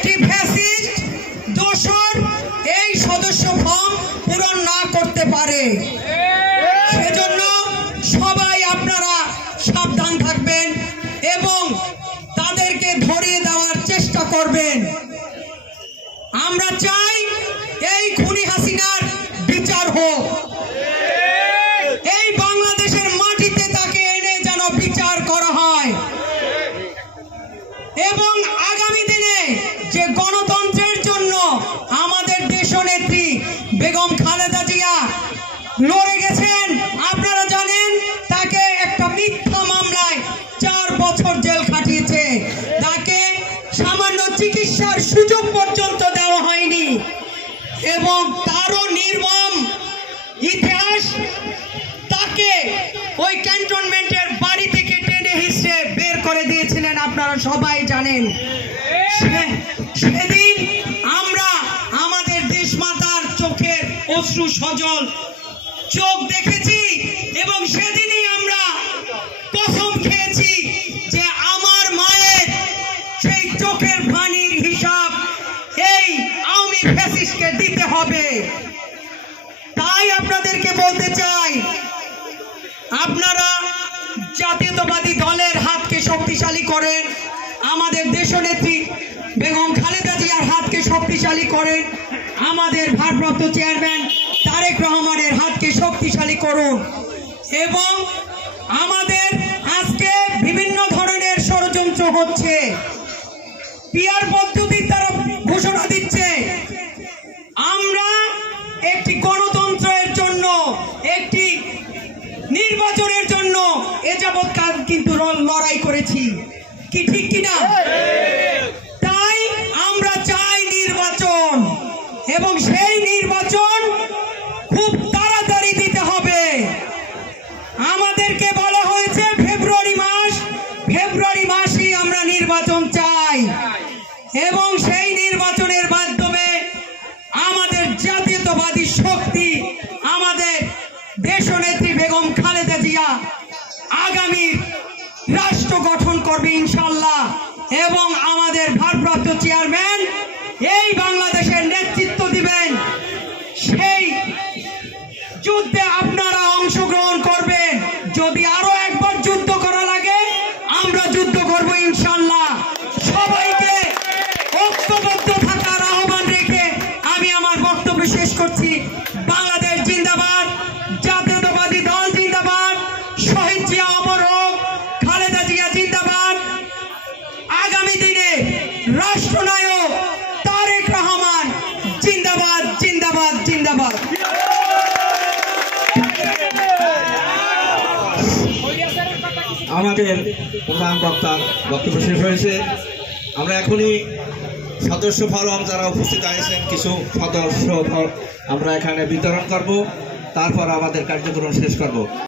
একটি ফ্যাসিস্ট দোসর এই সদস্য ফর্ম পূরণ না করতে পারে। সেজন্য সবাই আপনারা সাবধান থাকবেন এবং তাদেরকে ধরিয়ে দেওয়ার চেষ্টা করবেন। আমরা চাই এই খুনি হাসিনার বিচার হোক, এই বাংলাদেশের মাটিতে তাকে এনে যেন বিচার করা হয় এবং আগামী দিনে যে গণতন্ত্রের জন্য আমাদের দেশনেত্রী বেগম খালেদা জিয়া লড়ে গেছেন, আপনারা জানেন তাকে একটা মিথ্যা মামলায় 4 বছর জেল খাটিয়েছে, তাকে সামান্য চিকিৎসার সুযোগ পর্যন্ত দেওয়া হয়নি এবং তারও নির্মম ইতিহাস তাকে ওই ক্যান্টনমেন্টের বাড়ি থেকে টেনে হিসেবে বের করে দিয়েছিলেন, আপনারা সবাই জানেন। সেদিন আমরা আমাদের দেশমাতার চোখের অশ্রু সজল চোখ দেখেছি এবং সেদিনই আমরা কসম খেয়েছি যে আমার মায়ের সেই চোখের পানির হিসাব এই আওয়ামী ফ্যাসিস্টকে দিতে হবে। তাই আপনাদেরকে বলতে চাই, আপনারা জাতীয়তাবাদী দলের হাতকে শক্তিশালী করেন, আমাদের দেশনেত্রী বেগম খালেদা জিয়ার হাতকে শক্তিশালী করেন, আমাদের ভারপ্রাপ্ত চেয়ারম্যান তারেক রহমানের হাতকে শক্তিশালী করুন এবং আমাদের আজকে বিভিন্ন ধরনের ষড়যন্ত্র হচ্ছে, পিআর পদ্ধতির তারা ঘোষণা দিচ্ছে। আমরা একটি গণতন্ত্রের জন্য, একটি নির্বাচনের জন্য এ যাবৎকাল কিন্তু লড়াই করেছি, কি ঠিক কিনা? তাই আমরা চাই নির্বাচন এবং সেই নির্বাচন খুব তাড়াতাড়ি দিতে হবে। আমাদেরকে বলা হয়েছে ফেব্রুয়ারি মাসেই আমরা নির্বাচন চাই এবং সেই নির্বাচনের মাধ্যমে আমাদের জাতীয়তাবাদী শক্তি, আমাদের দেশনেত্রী বেগম খালেদা জিয়া আগামী রাষ্ট্র গঠন করবে ইনশাআল্লাহ এবং আমাদের ভারপ্রাপ্ত চেয়ারম্যান এই বাংলাদেশের নেতৃত্ব দিবেন। সেই যুদ্ধে আপনারা অংশগ্রহণ করবেন, যদি আরো একবার যুদ্ধ করা লাগে আমরা যুদ্ধ করব ইনশাআল্লাহ। সবাইকে ঐক্যবদ্ধ থাকার আহ্বান রেখে আমি আমার বক্তব্য শেষ করছি। বাংলাদেশ জিন্দাবাদ, জাতীয়তাবাদী দল জিন্দাবাদ, শহীদ জিয়া অমর হোক, খালেদা জিয়া জিন্দাবাদ, আগামী দিনে রাষ্ট্রনায়ক তারেক রহমান জিন্দাবাদ জিন্দাবাদ জিন্দাবাদ। আমাদের প্রধান বক্তার বক্তব্য শেষ হয়েছে। আমরা এখনই সদস্য ফরম যারা উপস্থিত আছেন কিছু সদস্য আমরা এখানে বিতরণ করব, তারপর আমাদের কার্যক্রম শেষ করব।